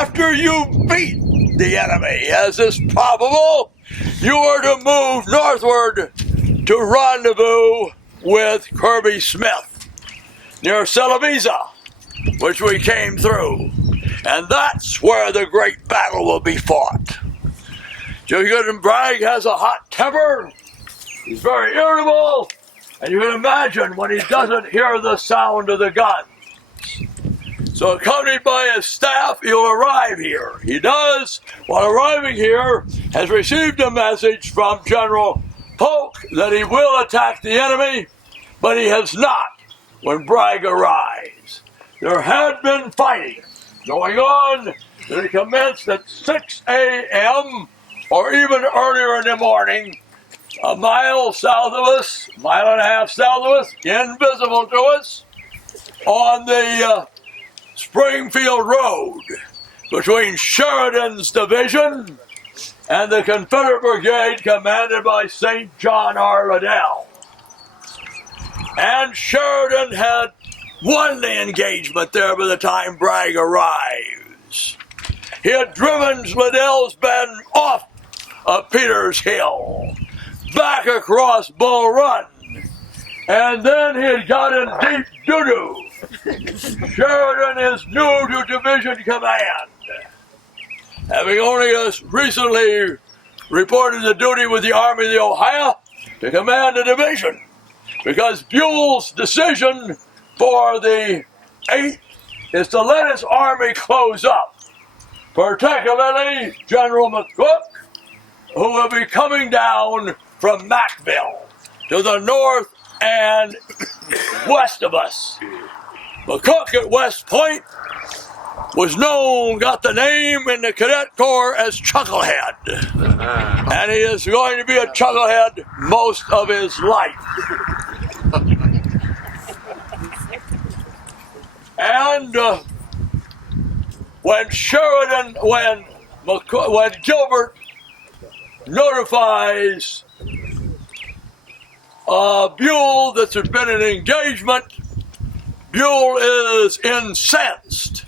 after you beat the enemy, as is probable, you are to move northward to rendezvous with Kirby Smith near Celavisa, which we came through. And that's where the great battle will be fought. Judson Bragg has a hot temper. He's very irritable. And you can imagine when he doesn't hear the sound of the guns. So accompanied by his staff, he'll arrive here. He does, while arriving here, has received a message from General Polk that he will attack the enemy, but he has not when Bragg arrives. There had been fighting going on that it commenced at 6 a.m. or even earlier in the morning, a mile south of us, mile and a half south of us, invisible to us, on the Springfield Road between Sheridan's division and the Confederate Brigade commanded by St. John R. Liddell. And Sheridan had won the engagement there by the time Bragg arrives. He had driven Liddell's band off of Peters Hill, back across Bull Run, and then he had got in deep doo-doo. Sheridan is new to division command, having only recently reported to duty with the Army of the Ohio to command a division, because Buell's decision for the 8th is to let his army close up, particularly General McCook, who will be coming down from Mackville to the north and west of us. McCook at West Point was known, got the name in the Cadet Corps as Chucklehead. And he is going to be a Chucklehead most of his life. And when Gilbert notifies Buell that there's been an engagement, Buell is incensed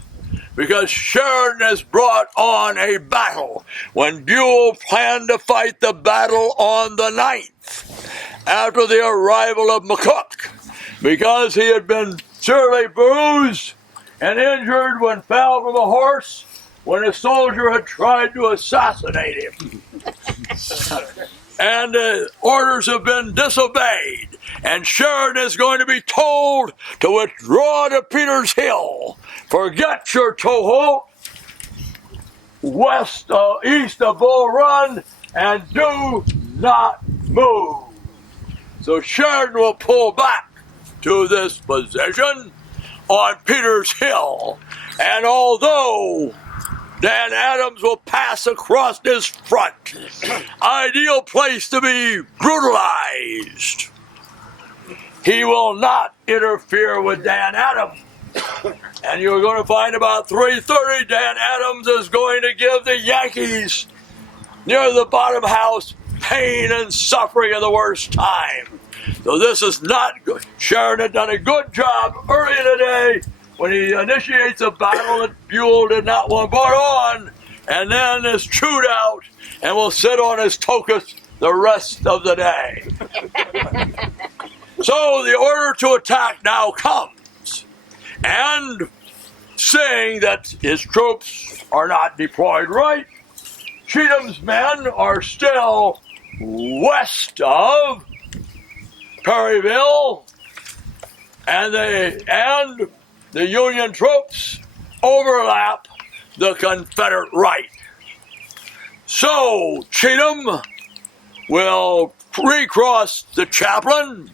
because Sheridan has brought on a battle when Buell planned to fight the battle on the 9th after the arrival of McCook, because he had been severely bruised and injured when fell from a horse when a soldier had tried to assassinate him. And orders have been disobeyed, and Sheridan is going to be told to withdraw to Peters Hill. Forget your Toholt, east of Bull Run, and do not move. So Sheridan will pull back to this position on Peters Hill, and although Dan Adams will pass across his front, ideal place to be brutalized, he will not interfere with Dan Adams. And you're going to find about 3:30, Dan Adams is going to give the Yankees near the bottom house pain and suffering of the worst time. So this is not good. Sheridan had done a good job early in the day when he initiates a battle that Buell did not want brought on, and then is chewed out and will sit on his tokus the rest of the day. So the order to attack now comes, and seeing that his troops are not deployed right, Cheatham's men are still west of Perryville, and the Union troops overlap the Confederate right. So Cheatham will recross the Chaplain,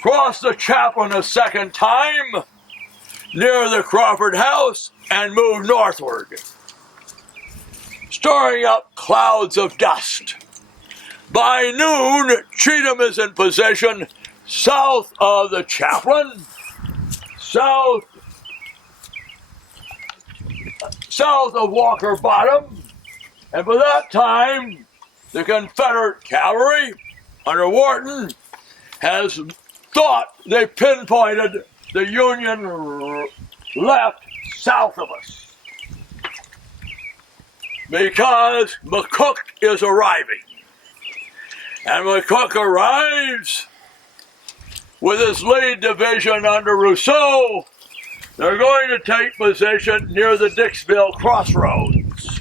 cross the Chaplain a second time near the Crawford House, and move northward, stirring up clouds of dust. By noon, Cheatham is in position south of the Chaplain, south of Walker Bottom, and by that time, the Confederate cavalry under Wharton has thought they pinpointed the Union left south of us, because McCook is arriving. And McCook arrives with his lead division under Rousseau. They're going to take position near the Dixville crossroads.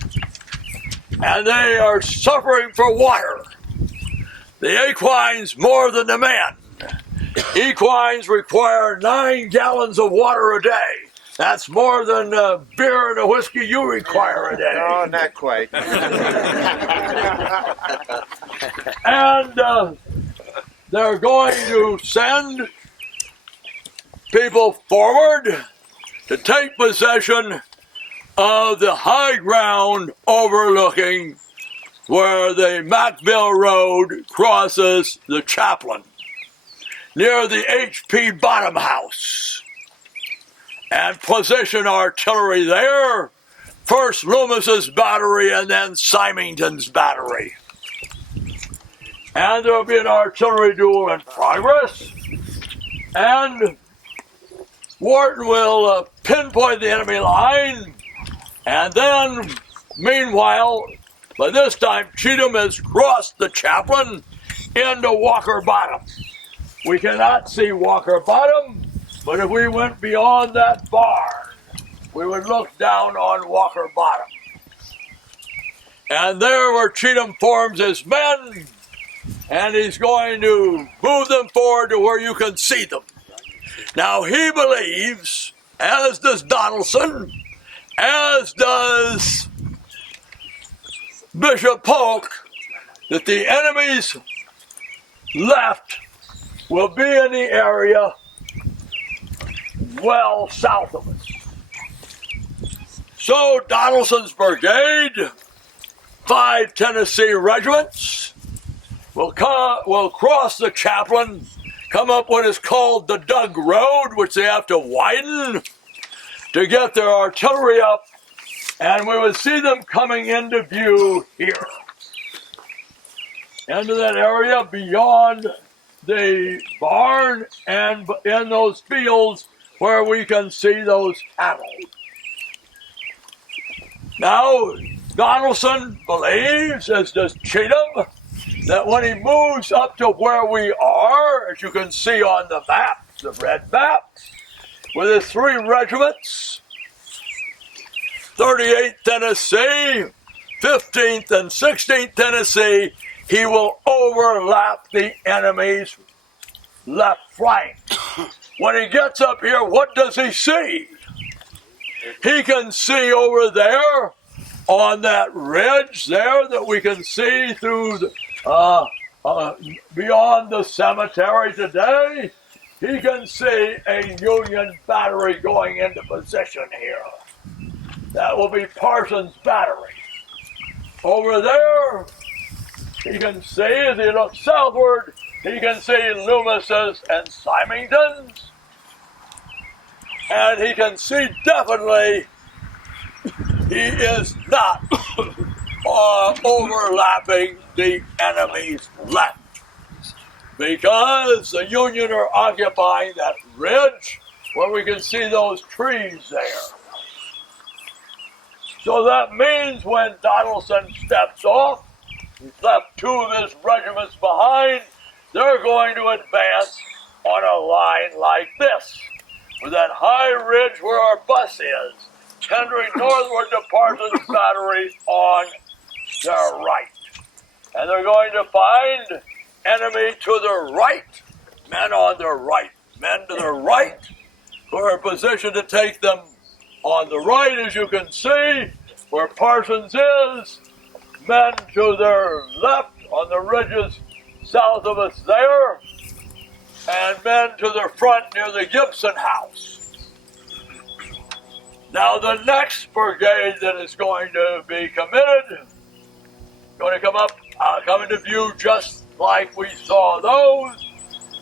And they are suffering for water. The equines more than the men. Equines require 9 gallons of water a day. That's more than the beer and the whiskey you require a day. No, not quite. And they're going to send people forward to take possession of the high ground overlooking where the Macville Road crosses the Chaplain, near the H.P. Bottom House, and position artillery there. First Loomis's battery and then Symington's battery. And there will be an artillery duel in progress. And Wharton will pinpoint the enemy line. And then, meanwhile, by this time, Cheatham has crossed the Chaplain into Walker Bottom. We cannot see Walker Bottom, but if we went beyond that barn, we would look down on Walker Bottom. And there where Cheatham forms his men, and he's going to move them forward to where you can see them. Now he believes, as does Donaldson, as does Bishop Polk, that the enemy's left will be in the area well south of us. So Donaldson's brigade, 5 Tennessee regiments, will cross the Chaplain, come up what is called the Dug Road, which they have to widen to get their artillery up, and we would see them coming into view here. Into that area beyond the barn and in those fields where we can see those cattle. Now, Donaldson believes, as does Cheatham, that when he moves up to where we are, as you can see on the map, the red map, with his 3 regiments, 38th Tennessee, 15th and 16th Tennessee, he will overlap the enemy's left flank. When he gets up here, what does he see? He can see over there on that ridge there that we can see through the, beyond the cemetery today. He can see a Union battery going into position here. That will be Parsons' battery. Over there, he can see, as he looks southward, he can see Loomis's and Symington's. And he can see definitely he is not overlapping the enemy's left, because the Union are occupying that ridge where we can see those trees there. So that means when Donaldson steps off, he's left 2 of his regiments behind, they're going to advance on a line like this, with that high ridge where our bus is, tendering northward to Parsons' battery on their right. And they're going to find enemy to the right, men on their right, men to the right, who are in position to take them on the right, as you can see, where Parsons is, men to their left on the ridges south of us there, and men to the front near the Gibson house. Now the next brigade that is going to be committed, going to come into view just like we saw those,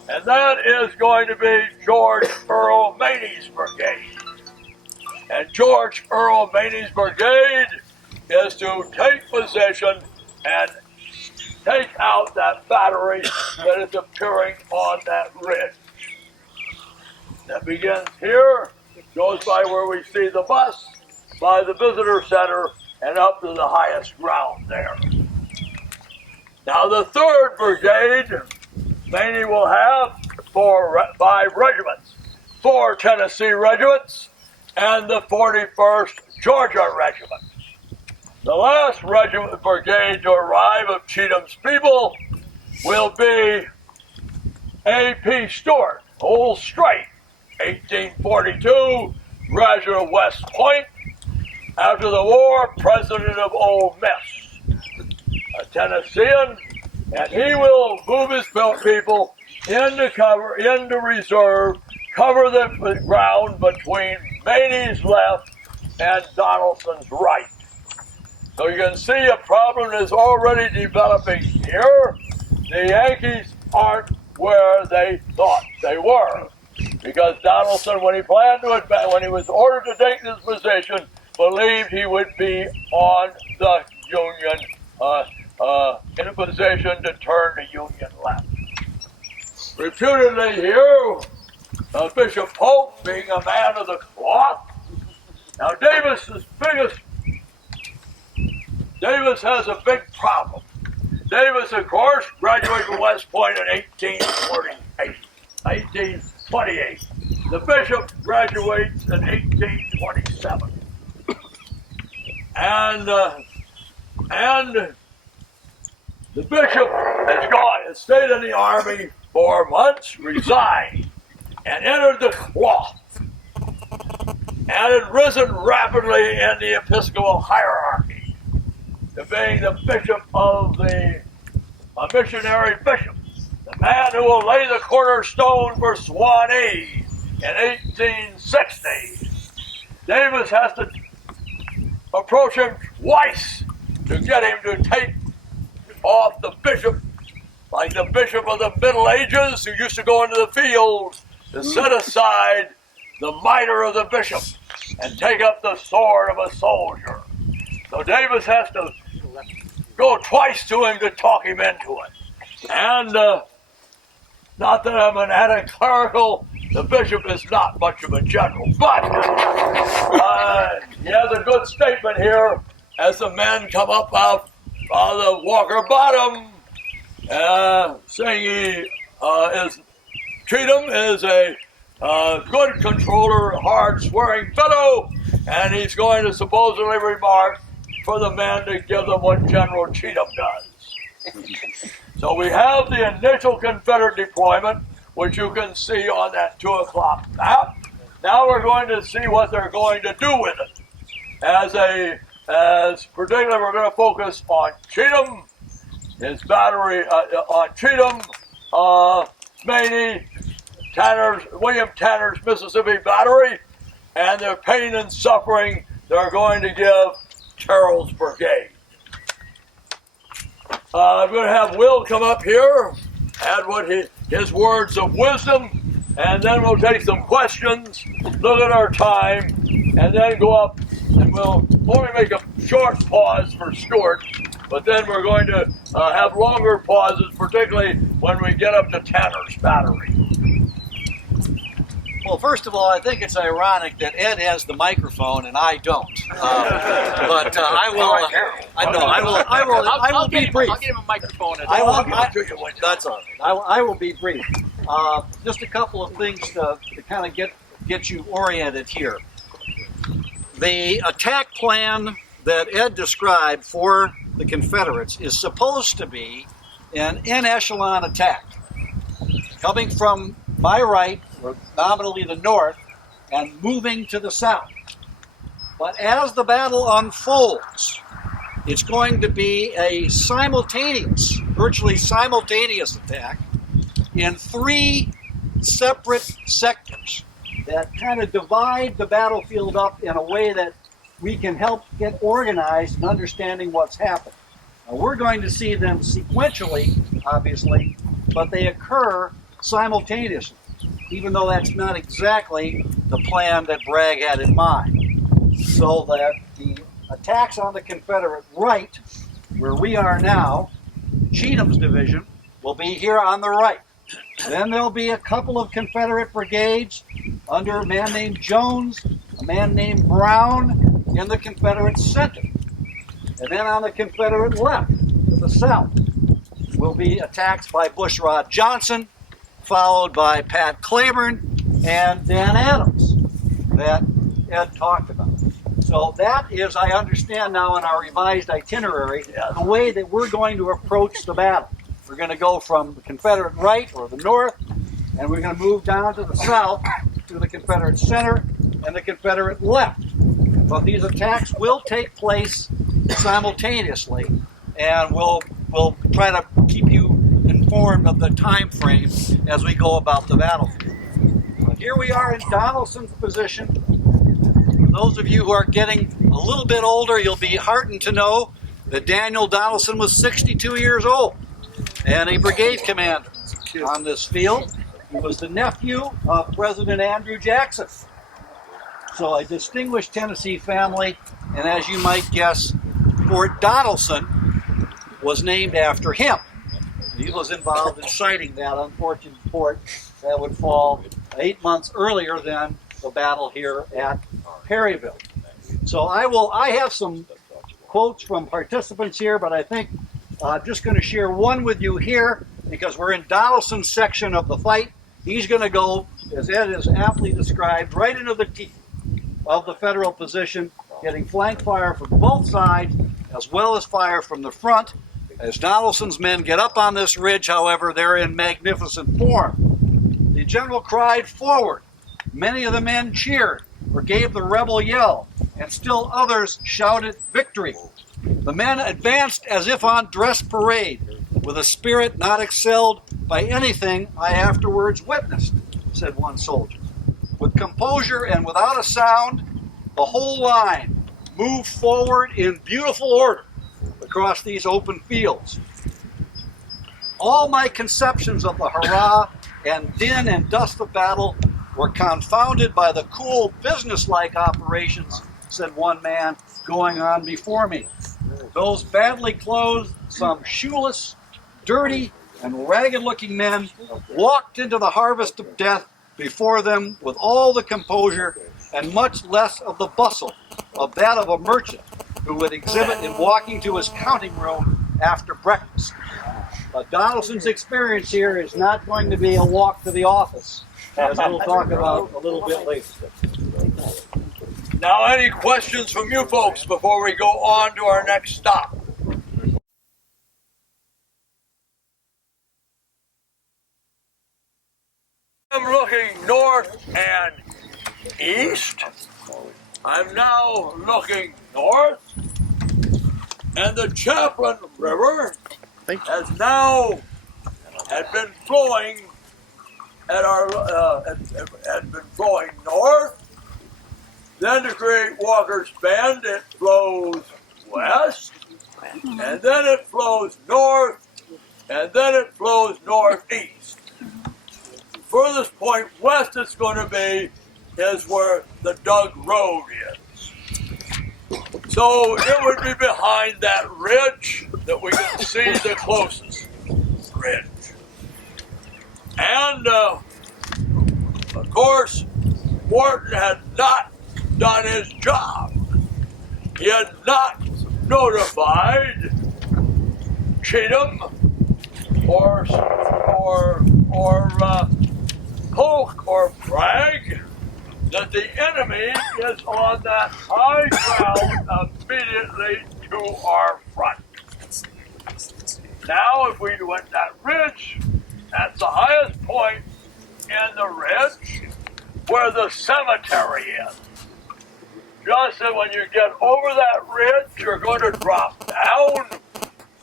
and that is going to be George Earl Maney's brigade. And George Earl Maney's brigade is to take position and take out that battery that is appearing on that ridge. That begins here goes by where we see the bus, by the visitor center, and up to the highest ground there. Now the 3rd Brigade, Mante will have 5 regiments, 4 Tennessee regiments, and the 41st Georgia Regiment. The last regiment brigade to arrive of Cheatham's people will be A.P. Stewart, Old Straight, 1842, graduate of West Point. After the war, president of Ole Miss, a Tennessean, and he will move his people into reserve, cover the ground between Maney's left and Donelson's right. So you can see a problem is already developing here. The Yankees aren't where they thought they were, because Donelson, when he was ordered to take this position, believed he would be on the Union, in a position to turn the Union left. Reputedly here, Bishop Polk, being a man of the cloth. Now Davis has a big problem. Davis, of course, graduated from West Point in 1828. The bishop graduates in 1827. And the bishop has stayed in the army 4 months, resigned, and entered the cloth, and had risen rapidly in the episcopal hierarchy to being the bishop of a missionary bishop, the man who will lay the cornerstone for Swanee in 1860. Davis has to approach him twice to get him to take off the bishop, like the bishop of the Middle Ages who used to go into the field to set aside the mitre of the bishop and take up the sword of a soldier. So Davis has to go twice to him to talk him into it. And not that I'm an anti-clerical, the bishop is not much of a general, but he has a good statement here as the men come up out of the Walker Bottom, saying Cheatham is a good controller, hard-swearing fellow, and he's going to supposedly remark for the men to give them what General Cheatham does. So we have the initial Confederate deployment, which you can see on that 2 o'clock map. Now we're going to see what they're going to do with it. As particularly, we're going to focus on Cheatham, his battery, on Cheatham, Mante, William Tanner's Mississippi Battery, and the pain and suffering they're going to give Terrell's Brigade. I'm going to have Will come up here, add what his words of wisdom, and then we'll take some questions, look at our time, and then go up, and we'll only make a short pause for Stewart, but then we're going to have longer pauses, particularly when we get up to Tanner's Battery. Well, first of all, I think it's ironic that Ed has the microphone and I don't. But I will be brief. I'll give him a microphone. That's all right. I will be brief. Just a couple of things to kind of get you oriented here. The attack plan that Ed described for the Confederates is supposed to be an en-echelon attack, coming from my right, or nominally the north, and moving to the south. But as the battle unfolds, it's going to be a virtually simultaneous attack in 3 separate sectors that kind of divide the battlefield up in a way that we can help get organized and understanding what's happening. Now, we're going to see them sequentially, obviously, but they occur simultaneously, even though that's not exactly the plan that Bragg had in mind. So that the attacks on the Confederate right, where we are now, Cheatham's division, will be here on the right. Then there'll be a couple of Confederate brigades under a man named Jones, a man named Brown in the Confederate center. And then on the Confederate left, to the south, will be attacks by Bushrod Johnson, followed by Pat Claiborne and Dan Adams that Ed talked about. So that is, I understand now in our revised itinerary, the way that we're going to approach the battle. We're going to go from the Confederate right or the north, and we're going to move down to the south to the Confederate center and the Confederate left. But these attacks will take place simultaneously, and we'll try to keep you informed of the time frame as we go about the battlefield. But here we are in Donelson's position. For those of you who are getting a little bit older, you'll be heartened to know that Daniel Donelson was 62 years old and a brigade commander on this field. He was the nephew of President Andrew Jackson. So a distinguished Tennessee family, and as you might guess, Fort Donelson was named after him. He was involved in sighting that unfortunate fort that would fall 8 months earlier than the battle here at Perryville. So I have some quotes from participants here, but I think I'm just going to share one with you here because we're in Donelson's section of the fight. He's going to go, as Ed has aptly described, right into the teeth of the Federal position, getting flank fire from both sides as well as fire from the front. As Donelson's men get up on this ridge, however, they're in magnificent form. The general cried, "Forward!" Many of the men cheered or gave the rebel yell, and still others shouted victory. The men advanced as if on dress parade, with a spirit not excelled by anything I afterwards witnessed, said one soldier. With composure and without a sound, the whole line moved forward in beautiful order across these open fields. All my conceptions of the hurrah and din and dust of battle were confounded by the cool, businesslike operations, said one man, going on before me. Those badly clothed, some shoeless, dirty, and ragged-looking men walked into the harvest of death before them with all the composure and much less of the bustle of that of a merchant who would exhibit in walking to his counting room after breakfast. But Donelson's experience here is not going to be a walk to the office, as we'll talk about a little bit later. Now, any questions from you folks before we go on to our next stop? I'm looking north and east. I'm now looking north, and the Chaplin River had been flowing had been flowing north. Then to create Walker's Bend, it flows west, and then it flows north, and then it flows northeast. Furthest point west it's going to be is where the dug road is. So it would be behind that ridge that we can see the closest ridge. And of course, Wharton had not done his job. He had not notified Cheatham or Polk or Bragg that the enemy is on that high ground immediately to our front. Now, if we went that ridge, at the highest point in the ridge, where the cemetery is, just that when you get over that ridge, you're going to drop down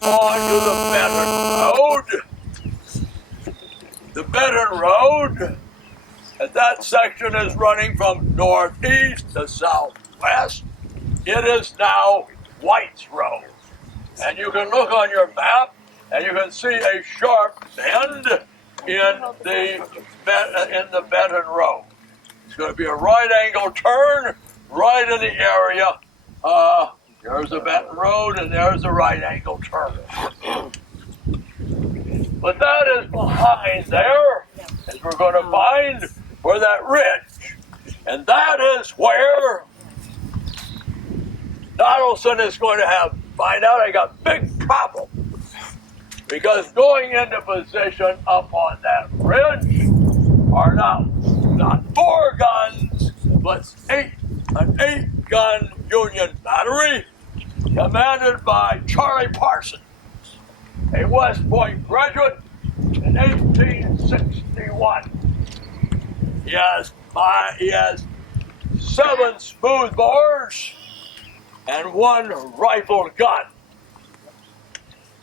onto the Benton Road. The Benton Road, and that section is running from northeast to southwest. It is now White's Road. And you can look on your map, and you can see a sharp bend in the Benton Road. It's going to be a right-angle turn right in the area. There's the Benton Road, and there's the right-angle turn. But that is behind there, as we're going to find where that ridge And that is where Donaldson is going to find out I got big problems. Because going into position up on that ridge are not 4 guns, but an 8-gun Union battery commanded by Charlie Parsons, a West Point graduate in 1861. He has 7 smoothbores and 1 rifled gun.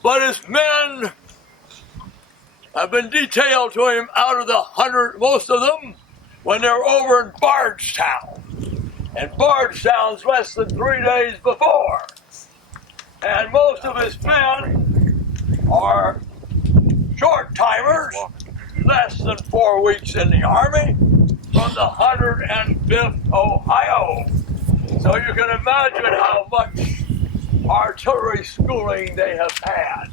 But his men have been detailed to him out of the 100, most of them, when they're over in Bardstown. And Bardstown's less than 3 days before. And most of his men are short-timers, less than 4 weeks in the Army, from the 105th Ohio. So you can imagine how much artillery schooling they have had.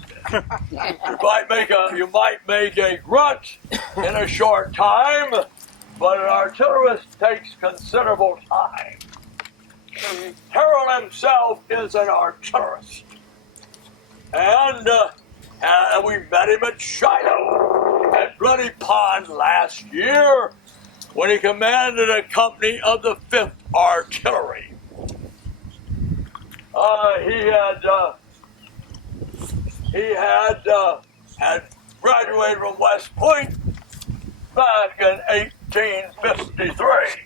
You might make a grunt in a short time, but an artillerist takes considerable time. Harold himself is an artillerist. And we met him at Shiloh, at Bloody Pond last year, when he commanded a company of the 5th Artillery. He had graduated from West Point back in 1853.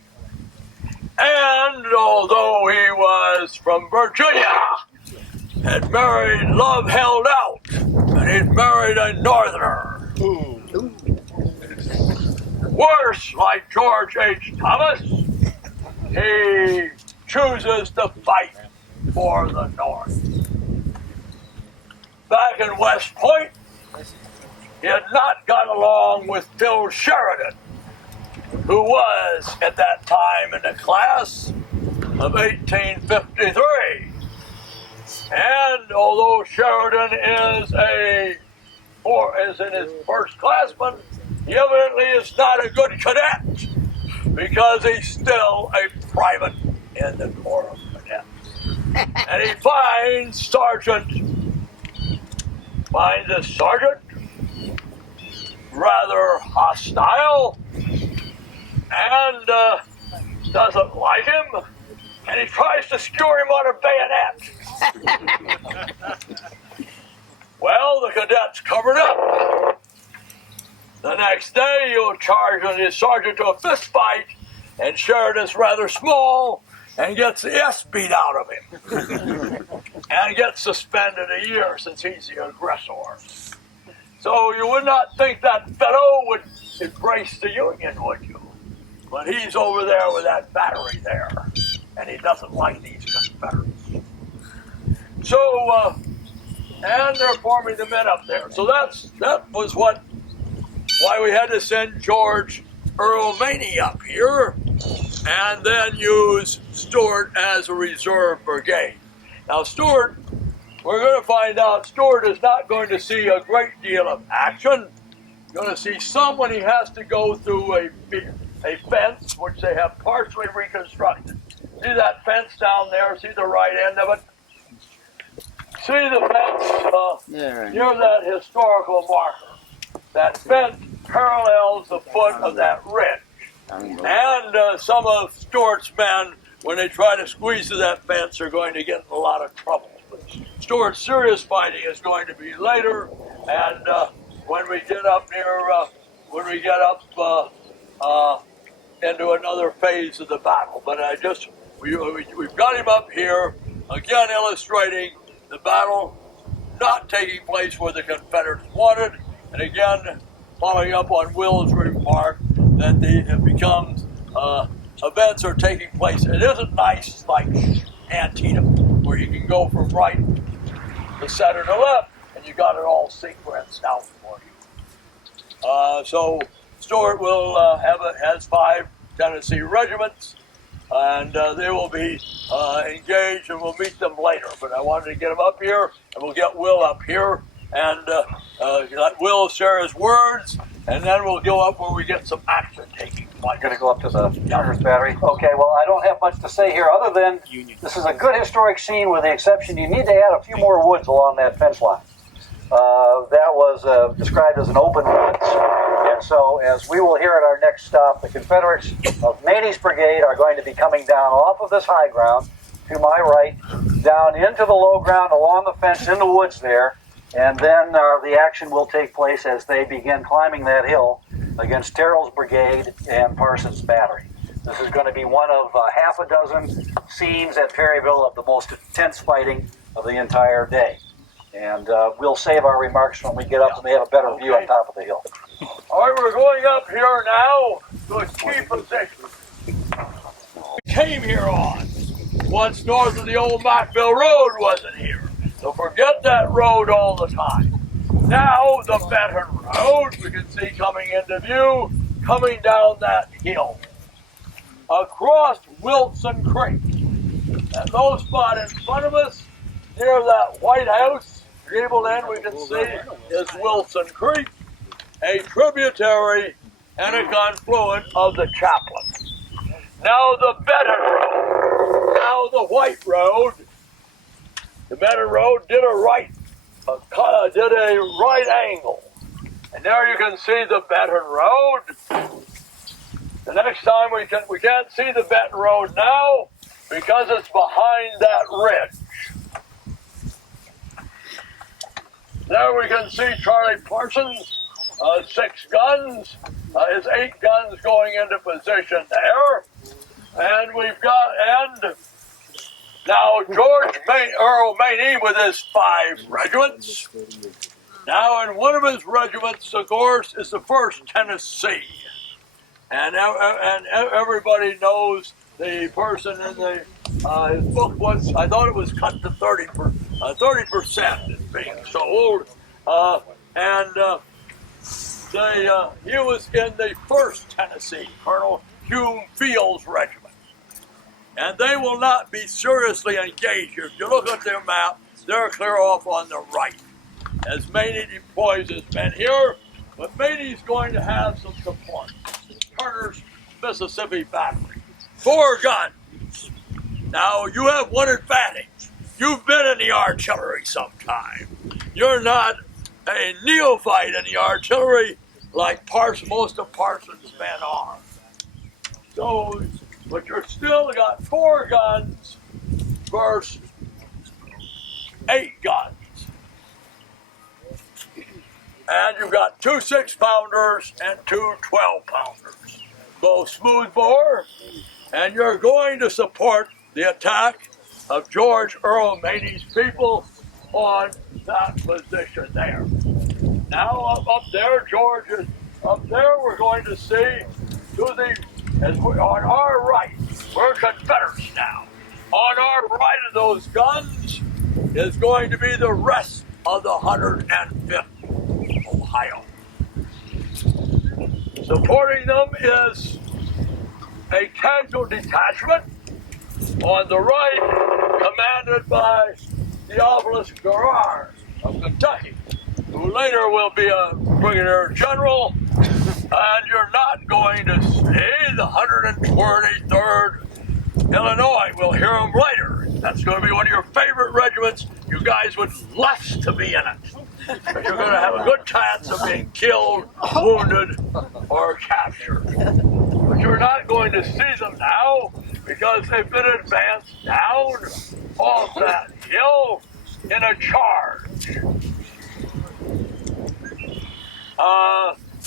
And although he was from Virginia, had married, love held out, and he'd married a Northerner. Worse, like George H. Thomas, he chooses to fight for the North. Back in West Point, he had not got along with Phil Sheridan, who was at that time in the class of 1853. And although Sheridan is in his first classman, he evidently is not a good cadet because he's still a private in the Corps of Cadets. And he finds a sergeant rather hostile and doesn't like him, and he tries to skewer him on a bayonet. Well, the cadets covered up. The next day, he'll charge his sergeant to a fist fight, and Sheridan's rather small and gets the S beat out of him and gets suspended a year since he's the aggressor. So you would not think that fellow would embrace the Union, would you? But he's over there with that battery there, and he doesn't like these Confederates. So, and they're forming the men up there. So that was why we had to send George Earl Maney up here, and then use Stuart as a reserve brigade. Now, Stuart, we're going to find out Stuart is not going to see a great deal of action. You're going to see some when he has to go through a fence, which they have partially reconstructed. See that fence down there? See the right end of it? See the fence near that historical marker. That fence parallels the foot of that ridge. And some of Stuart's men, when they try to squeeze through that fence, are going to get in a lot of trouble. But Stuart's serious fighting is going to be later, and when we get up into another phase of the battle. But we've got him up here, again illustrating the battle not taking place where the Confederates wanted, and again following up on Will's remark that it becomes events are taking place. It isn't nice like Antietam, where you can go from right to center to left, and you got it all sequenced out for you. So Stuart will has 5 Tennessee regiments, and they will be engaged, and we'll meet them later. But I wanted to get them up here, and we'll get Will up here, and let Will share his words, and then we'll go up where we get some action taking place. Going to go up to the Turner's Battery. Okay, well, I don't have much to say here other than this is a good historic scene with the exception you need to add a few more woods along that fence line. That was described as an open woods. And so, as we will hear at our next stop, the Confederates of Maney's brigade are going to be coming down off of this high ground to my right, down into the low ground along the fence in the woods there. And then the action will take place as they begin climbing that hill against Terrell's brigade and Parsons' battery. This is going to be one of half a dozen scenes at Perryville of the most intense fighting of the entire day. And we'll save our remarks when we get up and we have a better view on top of the hill. All right, we're going up here now to a key position. We came here on once north of the old Mackville Road wasn't here. So forget that road all the time. Now the better road we can see coming into view, coming down that hill, across Wilson Creek. That low spot in front of us, near that White House, gable end we can see is Wilson Creek, a tributary and a confluent of the Chaplain. Now the better road, now the White Road. The better road did a right angle. And there you can see the Benton Road. The next time we can't see the Benton Road now because it's behind that ridge. There we can see Charlie Parsons, 6 guns, his 8 guns going into position there. And we've got, now George Earl Maney with his 5 regiments. Now in one of his regiments, of course, is the 1st Tennessee. And everybody knows the person in the his book was, I thought it was cut to 30% as being sold. He was in the 1st Tennessee, Colonel Hume Field's regiment. And they will not be seriously engaged. If you look at their map, they're clear off on the right as Maney deploys his men here. But Maney's going to have some support. Turner's Mississippi Battery. 4 guns. Now, you have one advantage. You've been in the artillery sometime. You're not a neophyte in the artillery like most of Parsons' men are. So, but you're still got 4 guns versus 8 guns. And you've got 2 6-pounders and 2 12-pounders. Both smoothbore, and you're going to support the attack of George Earl Maney's people on that position there. Now up there, George is up there. We're going to see on our right, we're Confederates now. On our right of those guns is going to be the rest of the 105th Ohio. Supporting them is a casualty detachment on the right, commanded by Theophilus Garrard of Kentucky, who later will be a brigadier general. And you're not going to see the 123rd Illinois. We'll hear them later. That's going to be one of your favorite regiments. You guys would love to be in it. But you're going to have a good chance of being killed, wounded, or captured. But you're not going to see them now because they've been advanced down off that hill in a charge.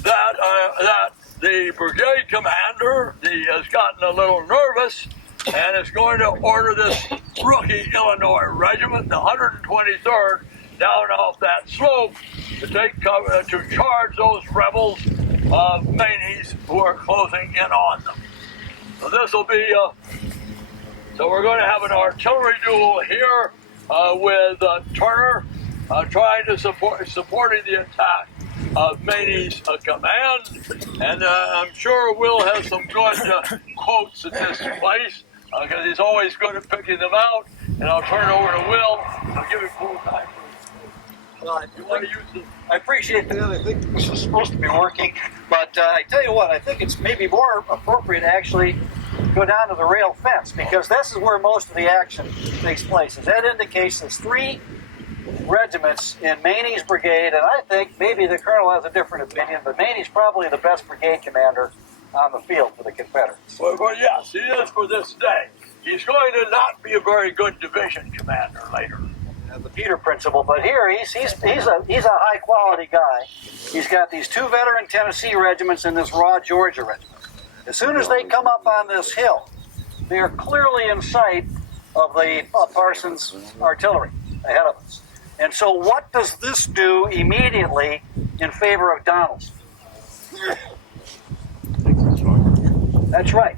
That the brigade commander has gotten a little nervous and is going to order this rookie Illinois regiment, the 123rd, down off that slope to take cover, to charge those rebels of Maney's who are closing in on them. So this will be, so we're going to have an artillery duel here with Turner trying to supporting the attack of Maney's command, and I'm sure Will has some good quotes at this place because he's always good at picking them out. And I'll turn it over to Will. I'll give him full time. You want to use the, I appreciate that. I think this is supposed to be working, but I tell you what, I think it's maybe more appropriate to actually go down to the rail fence, because this is where most of the action takes place. As that indicates, there's 3 regiments in Maney's brigade, and I think maybe the colonel has a different opinion, but Maney's probably the best brigade commander on the field for the Confederates. Well, yes, he is for this day. He's going to not be a very good division commander later. The Peter principle, but here he's a high quality guy. He's got these 2 veteran Tennessee regiments and this raw Georgia regiment. As soon as they come up on this hill, they are clearly in sight of the Parsons artillery ahead of us. And so what does this do immediately in favor of Donaldson? That's right.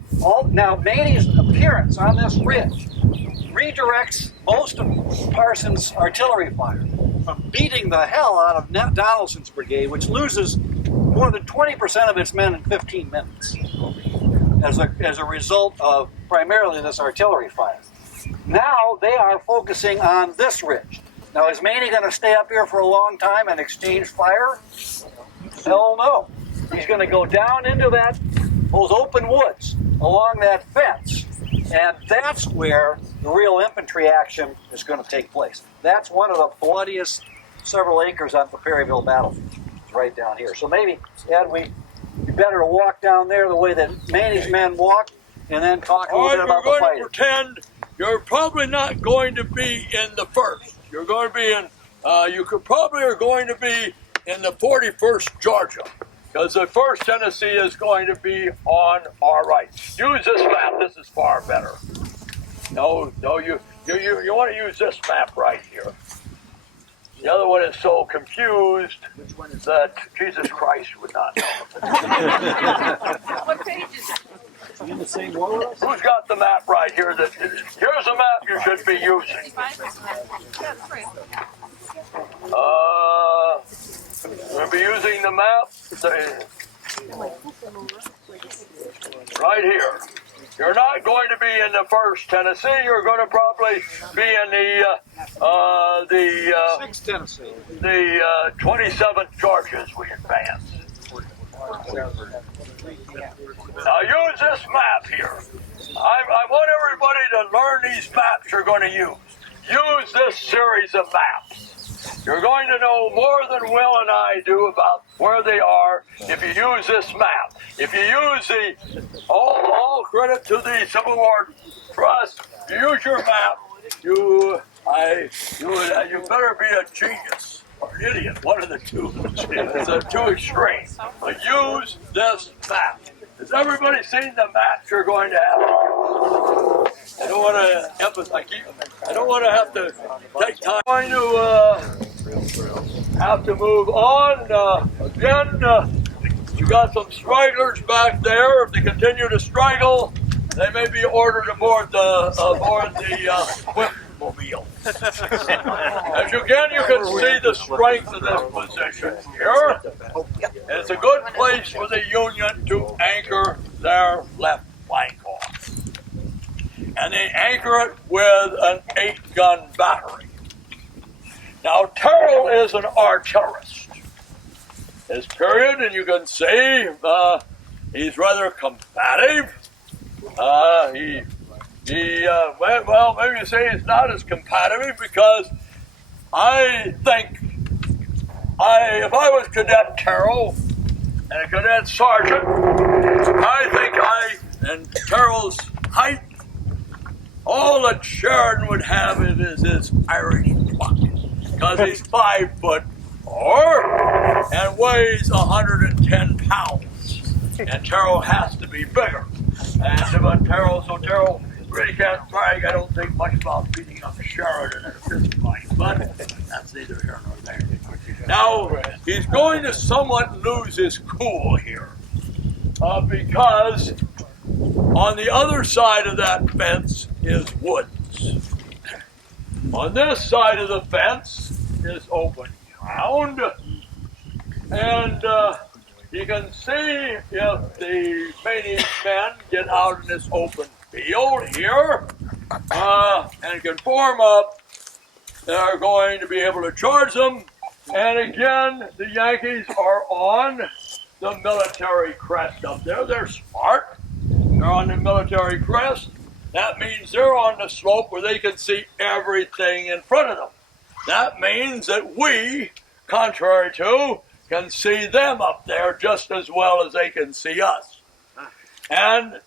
Now, Maney's appearance on this ridge redirects most of Parsons' artillery fire from beating the hell out of Donaldson's brigade, which loses more than 20% of its men in 15 minutes as a result of primarily this artillery fire. Now they are focusing on this ridge. Now, is Maney going to stay up here for a long time and exchange fire? Hell no. He's going to go down into those open woods along that fence, and that's where the real infantry action is going to take place. That's one of the bloodiest several acres on the Perryville battlefield. It's right down here. So maybe, Ed, we'd be better to walk down there the way that Maney's men walked, and then talk a little bit about the fighting. We're going to pretend you're probably not going to be in the 1st. You're going to be in, probably are going to be in the 41st Georgia, because the 1st Tennessee is going to be on our right. Use this map. This is far better. No, you want to use this map right here. The other one is so confused that Jesus Christ would not know. What page is it? In the same order? Who's got the map right here? Here's a map you should be using. We'll be using the map right here. You're not going to be in the 1st Tennessee. You're going to probably be in the 6th Tennessee. The 27th Georgia as we advance. Now use this map here. I want everybody to learn these maps you're going to use. Use this series of maps. You're going to know more than Will and I do about where they are if you use this map. If you use all credit to the Civil War Trust, you use your map, you better be a genius or an idiot, one of the two. It's too extreme. But use this map. Has everybody seen the maps you're going to have? I don't want to emphasize. I don't want to have to take time. I'm going to have to move on. Again, you got some stragglers back there. If they continue to straggle, they may be ordered aboard the whipmobile. As you can see the strength of this position here. And it's a good place for the Union to anchor their left flank on. And they anchor it with an 8-gun battery. Now, Terrell is an artillerist. His period, and you can see he's rather combative. Well, maybe you say he's not as combative because I think if I was Cadet Terrell and a Cadet Sergeant, I think and Terrell's height, all that Sheridan would have is his Irish pluck, because he's 5'4" and weighs 110 pounds, and Terrell has to be bigger. And Terrell really can't brag, I don't think much about beating up Sheridan in a fist fight, but that's neither here nor there. Now, he's going to somewhat lose his cool here, because on the other side of that fence is woods. On this side of the fence is open ground, and you can see if the Maney men get out in this open field here and can form up, they're going to be able to charge them And again, the Yankees are on the military crest up there. They're smart. They're on the military crest. That means they're on the slope where they can see everything in front of them. That means that we, contrary to, can see them up there just as well as they can see us. And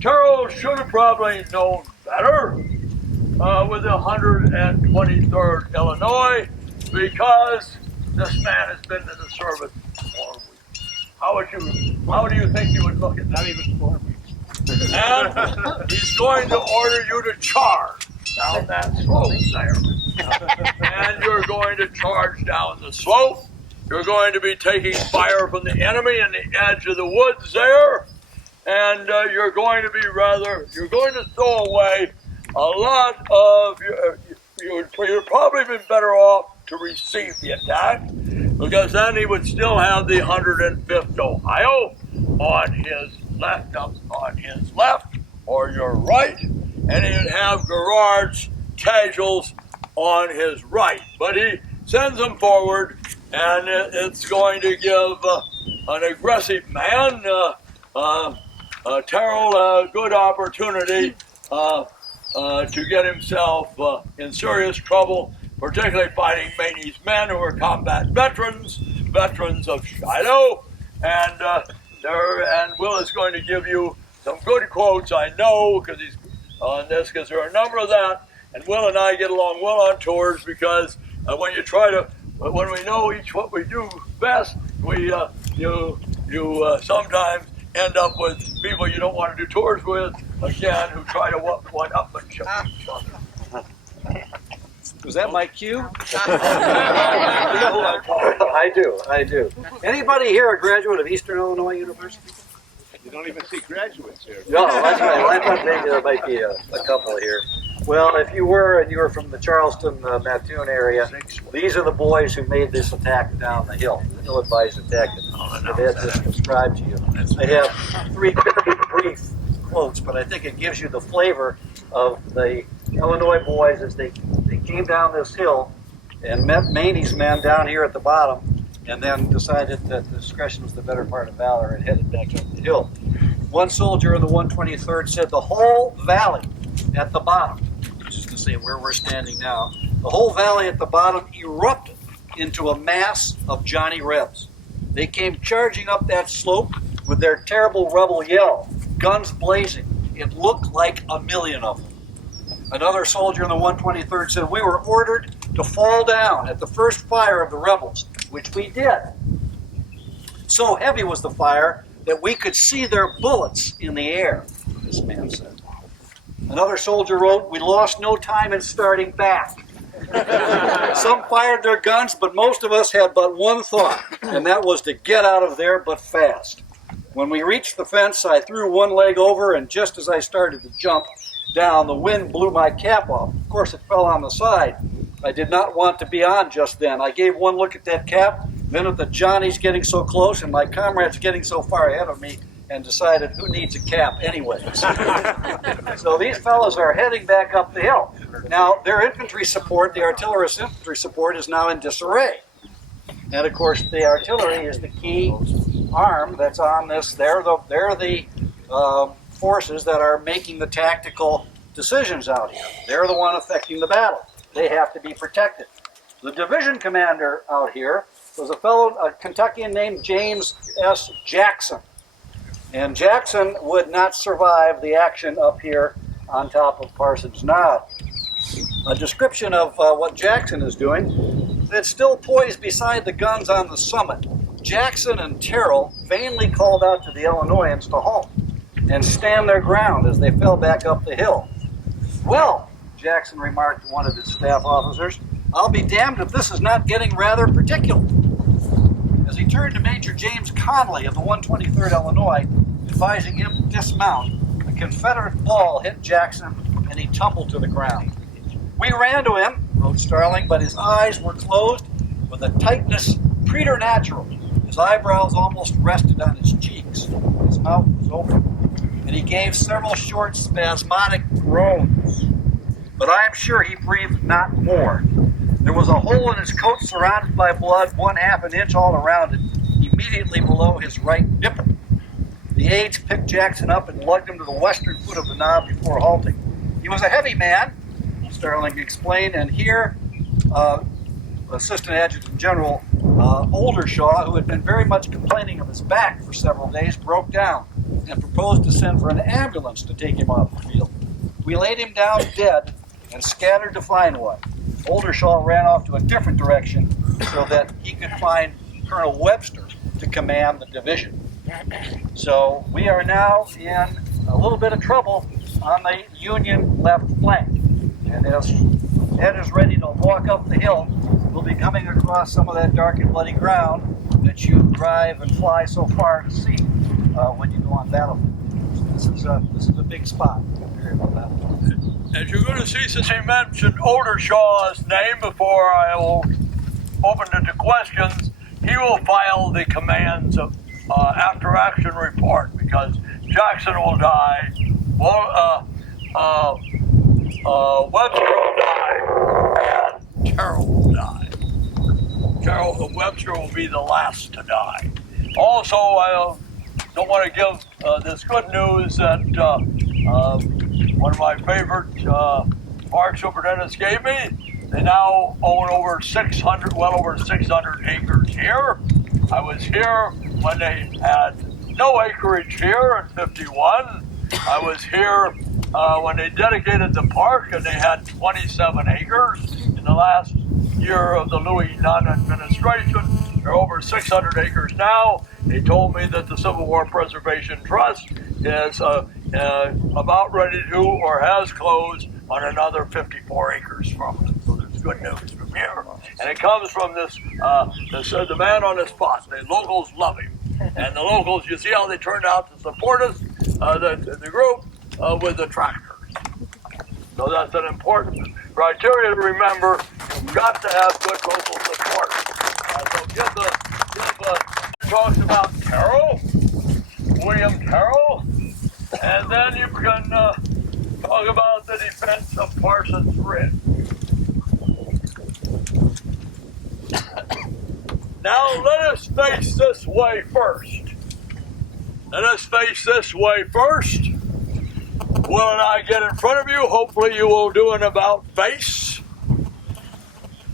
Terrell should have probably known better with the 123rd Illinois, because this man has been in the service 4 weeks. How do you think you would look at that? Not even 4 weeks. And he's going to order you to charge down that slope there. And you're going to charge down the slope. You're going to be taking fire from the enemy in the edge of the woods there. And you're going to throw away a lot of you'd probably been better off to receive the attack, because then he would still have the 105th Ohio on his left or your right, and he would have Garrard's casuals on his right. But he sends them forward, and it's going to give an aggressive man, Terrell, a good opportunity to get himself in serious trouble, particularly fighting Maney's men, who are combat veterans of Shiloh, and Will is going to give you some good quotes, I know, because he's on this, because there are a number of that, and Will and I get along well on tours, because when we know each what we do best, you sometimes end up with people you don't want to do tours with, again, who try to one up and each other. Was that my cue? You know who I'm talking about. I do. Anybody here a graduate of Eastern Illinois University? You don't even see graduates here. No, that's right. I thought maybe there might be a couple here. Well, if you were, and you were from the Charleston, Mattoon area, these are the boys who made this attack down the hill, the ill-advised attack that Ed just described to you. I have 3 very brief quotes, but I think it gives you the flavor of the Illinois boys as they came down this hill and met Maney's men down here at the bottom, and then decided that discretion was the better part of valor and headed back up the hill. One soldier in the 123rd said the whole valley at the bottom, which is to say where we're standing now, the whole valley at the bottom erupted into a mass of Johnny Rebs. They came charging up that slope with their terrible rebel yell, guns blazing. It looked like a million of them. Another soldier in the 123rd said, we were ordered to fall down at the first fire of the rebels, which we did. So heavy was the fire that we could see their bullets in the air, this man said. Another soldier wrote, we lost no time in starting back. Some fired their guns, but most of us had but one thought, and that was to get out of there, but fast. When we reached the fence, I threw one leg over, and just as I started to jump down, the wind blew my cap off. Of course, it fell on the side. I did not want to be on just then. I gave one look at that cap, then at the Johnnies getting so close and my comrades getting so far ahead of me, and decided, who needs a cap anyways? So these fellows are heading back up the hill. Now, their infantry support, the artillerist infantry support, is now in disarray. And of course, the artillery is the key arm that's on this. They're the forces that are making the tactical decisions out here. They're the one affecting the battle. They have to be protected. The division commander out here was a Kentuckian named James S. Jackson. And Jackson would not survive the action up here on top of Parsons Knob. A description of what Jackson is doing, it's still poised beside the guns on the summit. Jackson and Terrell vainly called out to the Illinoisans to halt and stand their ground as they fell back up the hill. Well, Jackson remarked to one of his staff officers, I'll be damned if this is not getting rather particular. As he turned to Major James Conley of the 123rd Illinois, advising him to dismount, a Confederate ball hit Jackson and he tumbled to the ground. We ran to him, wrote Starling, but his eyes were closed with a tightness preternatural. His eyebrows almost rested on his cheeks. His mouth was open, and he gave several short spasmodic groans. But I am sure he breathed not more. There was a hole in his coat surrounded by blood, 1/2 an inch all around it, immediately below his right nipple. The aides picked Jackson up and lugged him to the western foot of the knob before halting. He was a heavy man, Starling explained, and here Assistant Adjutant General Oldershaw, who had been very much complaining of his back for several days, broke down and proposed to send for an ambulance to take him off the field. We laid him down dead and scattered to find one. Oldershaw ran off to a different direction so that he could find Colonel Webster to command the division. So we are now in a little bit of trouble on the Union left flank. And as Ed is ready to walk up the hill, we'll be coming across some of that dark and bloody ground that you drive and fly so far to see when you go on battlefield. This is a big spot. As you're going to see, since he mentioned Oldershaw's name before I will open it to questions, he will file the command's after action report because Jackson will die, Webster will die, and Terrell will die. Webster will be the last to die. Also, I don't want to give this good news that one of my favorite park superintendents gave me. They now own well over 600 acres here. I was here when they had no acreage here in 51. I was here when they dedicated the park and they had 27 acres. In the last year of the Louis Nunn administration, there are over 600 acres now. They told me that the Civil War Preservation Trust is about ready to or has closed on another 54 acres from it. So there's good news from here. And it comes from the man on the spot. The locals love him. And the locals, you see how they turned out to support us, the group, with the tractors. So that's an important criteria to remember. You've got to have good local support. Talks about Terrell, William Terrell, and then you can talk about the defense of Parsons Ridge. Now let us face this way first. Will and I get in front of you. Hopefully you will do an about face.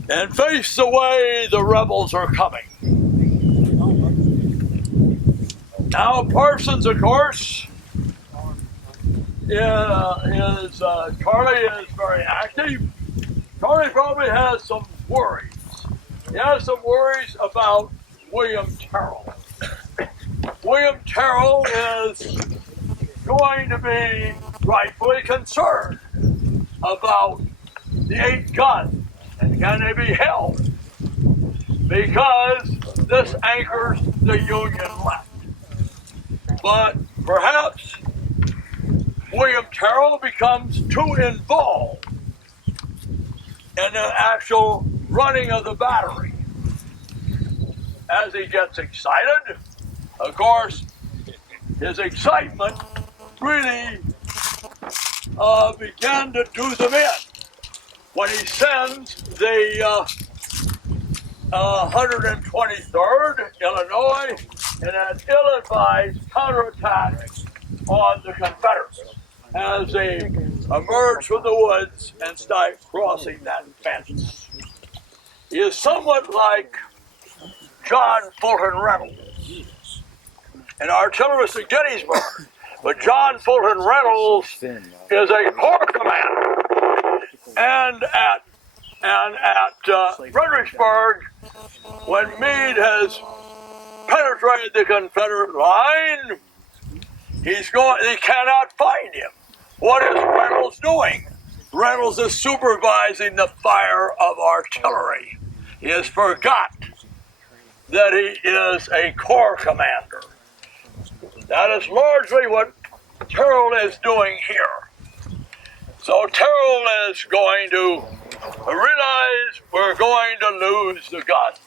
And face the way the rebels are coming. Now Parsons, of course, Charlie is very active. Charlie probably has some worries. He has some worries about William Terrell. William Terrell is going to be rightfully concerned about the 8 guns and can they be held, because this anchors the Union left. But perhaps William Terrell becomes too involved in the actual running of the battery. As he gets excited, of course, his excitement really began to do them in when he sends the 123rd Illinois in an ill-advised counterattack on the Confederates as they emerge from the woods and start crossing that fence. He is somewhat like John Fulton Reynolds, an artillerist at Gettysburg. But John Fulton Reynolds is a corps commander. And at Fredericksburg, when Meade has penetrated the Confederate line, they cannot find him. What is Reynolds doing? Reynolds is supervising the fire of artillery. He has forgot that he is a corps commander. That is largely what Terrell is doing here. So Terrell is going to realize we're going to lose the guns.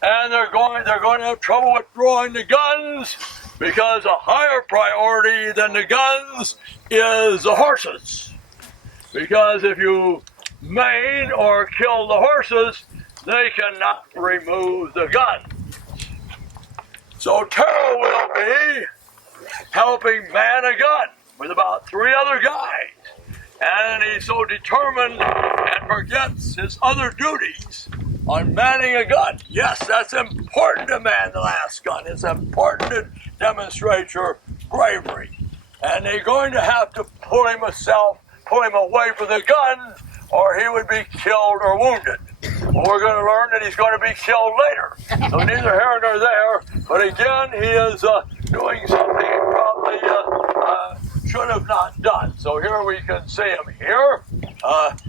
And they're going to have trouble withdrawing the guns because a higher priority than the guns is the horses. Because if you maim or kill the horses, they cannot remove the gun. So Terrell will be helping man a gun with about 3 other guys. And he's so determined and forgets his other duties on manning a gun. Yes, that's important to man the last gun. It's important to demonstrate your bravery. And they're going to have to pull him away from the gun, or he would be killed or wounded. Well, we're going to learn that he's going to be killed later. So neither here nor there. But again, he is doing something he probably should have not done. So here we can see him here.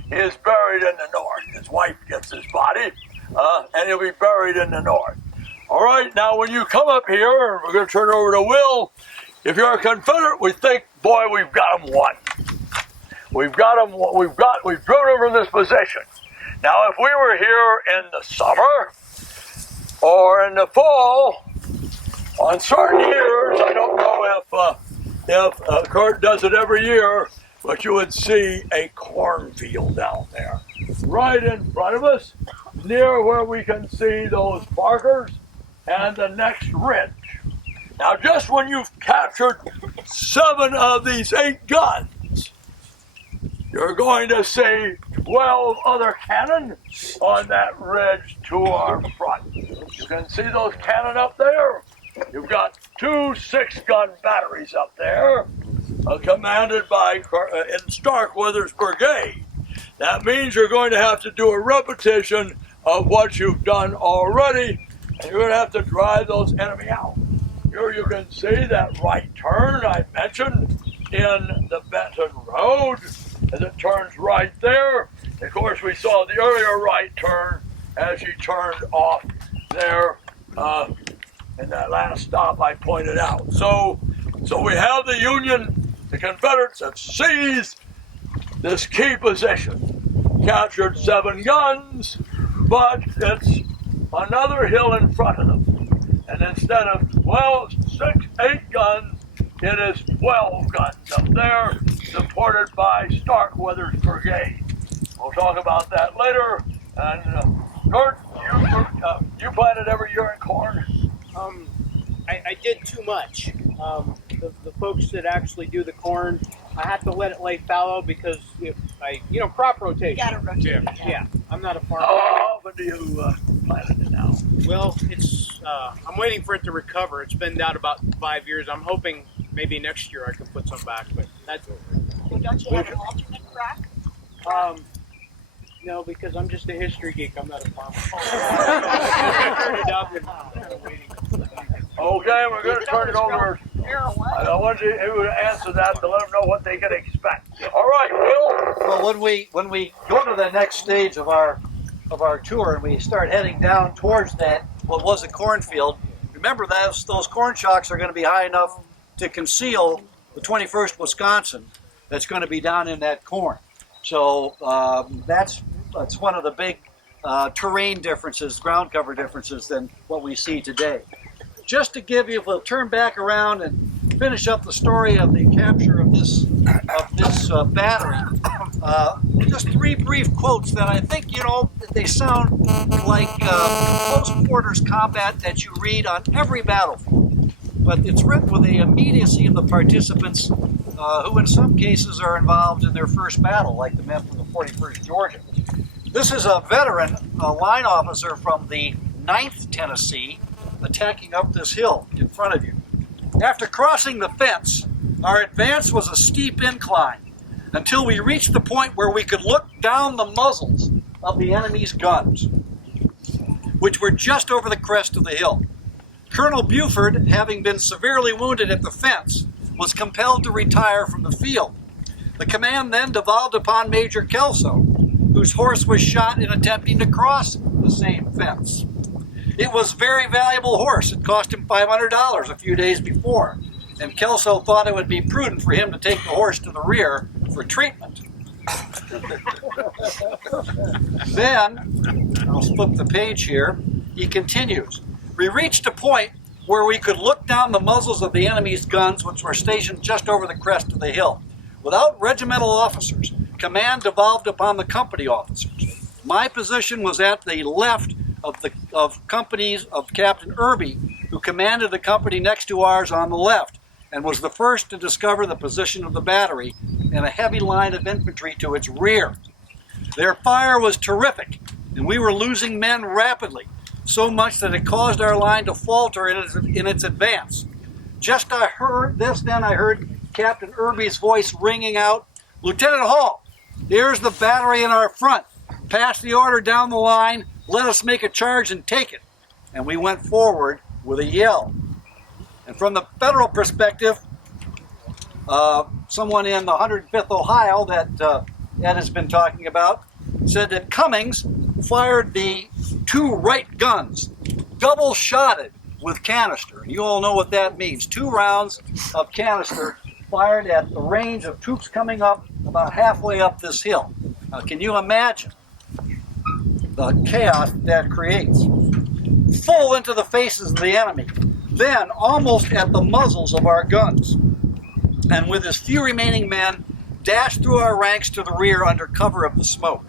He is buried in the north. His wife gets his body, and he'll be buried in the north. All right, now when you come up here, we're going to turn over to Will. If you're a Confederate, we think, boy, we've got him won. We've driven him from this position. Now, if we were here in the summer or in the fall, on certain years, I don't know if Kurt does it every year, but you would see a cornfield down there, right in front of us, near where we can see those markers and the next ridge. Now, just when you've captured 7 of these 8 guns, you're going to see 12 other cannon on that ridge to our front. You can see those cannon up there. You've got 2 6-gun batteries up there, commanded by in Starkweather's brigade. That means you're going to have to do a repetition of what you've done already, and you're going to have to drive those enemy out. Here you can see that right turn I mentioned in the Benton Road, as it turns right there. Of course, we saw the earlier right turn as he turned off there in that last stop I pointed out. So we have the Confederates have seized this key position, captured 7 guns, but it's another hill in front of them. And instead of 8 guns, it is 12 guns up there, supported by Starkweather's brigade. We'll talk about that later. And Kurt, you planted every year in corn? I did too much. The folks that actually do the corn, I have to let it lay fallow because crop rotation. You gotta rotate it. Yeah, I'm not a farmer. How often do you plant it now? Well, I'm waiting for it to recover. It's been down about 5 years. I'm hoping maybe next year I can put some back, but that's Well, don't you have an alternate crack? no, because I'm just a history geek. I'm not a farmer. Okay, we're going to turn it over. I want you to answer that to let them know what they can expect. All right, Will. Well, when we go to the next stage of our tour and we start heading down towards what was a cornfield, remember those corn shocks are going to be high enough to conceal the 21st Wisconsin that's going to be down in that corn. So that's one of the big terrain differences, ground cover differences than what we see today. Just to give you, we'll turn back around and finish up the story of the capture of this battery. Just 3 brief quotes that I think, they sound like close quarters combat that you read on every battlefield. But it's written with the immediacy of the participants who in some cases are involved in their first battle, like the men from the 41st Georgia. This is a veteran, a line officer from the 9th Tennessee, attacking up this hill in front of you. After crossing the fence, our advance was a steep incline until we reached the point where we could look down the muzzles of the enemy's guns, which were just over the crest of the hill. Colonel Buford, having been severely wounded at the fence, was compelled to retire from the field. The command then devolved upon Major Kelso, whose horse was shot in attempting to cross the same fence. It was a very valuable horse. It cost him $500 a few days before, and Kelso thought it would be prudent for him to take the horse to the rear for treatment. Then, I'll flip the page here, he continues. We reached a point where we could look down the muzzles of the enemy's guns, which were stationed just over the crest of the hill. Without regimental officers, command devolved upon the company officers. My position was at the left of Captain Irby, who commanded the company next to ours on the left, and was the first to discover the position of the battery and a heavy line of infantry to its rear. Their fire was terrific, and we were losing men rapidly, so much that it caused our line to falter in its advance. Just I heard Captain Irby's voice ringing out, "Lieutenant Hall, here's the battery in our front. Pass the order down the line, let us make a charge and take it." And we went forward with a yell. And from the federal perspective, someone in the 105th Ohio that Ed has been talking about said that Cummings fired the 2 right guns, double-shotted with canister. And you all know what that means. 2 rounds of canister fired at the range of troops coming up about halfway up this hill. Now, can you imagine the chaos that creates? Full into the faces of the enemy, then almost at the muzzles of our guns. And with his few remaining men, dashed through our ranks to the rear under cover of the smoke.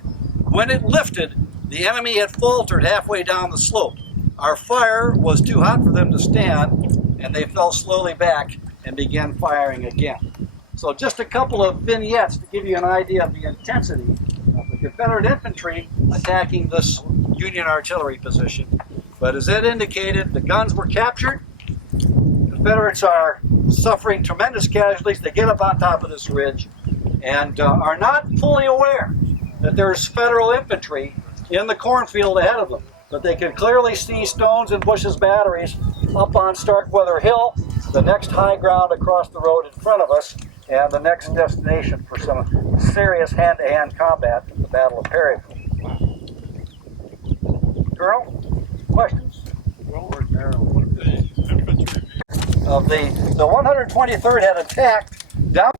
When it lifted, the enemy had faltered halfway down the slope. Our fire was too hot for them to stand, and they fell slowly back and began firing again. So just a couple of vignettes to give you an idea of the intensity of the Confederate infantry attacking this Union artillery position. But as Ed indicated, the guns were captured. Confederates are suffering tremendous casualties. They get up on top of this ridge and are not fully aware that there's Federal infantry in the cornfield ahead of them. But they can clearly see Stone's and Bush's batteries up on Starkweather Hill, the next high ground across the road in front of us, and the next destination for some serious hand-to-hand combat in the Battle of Perryville. Colonel, questions? Of the 123rd had attacked down.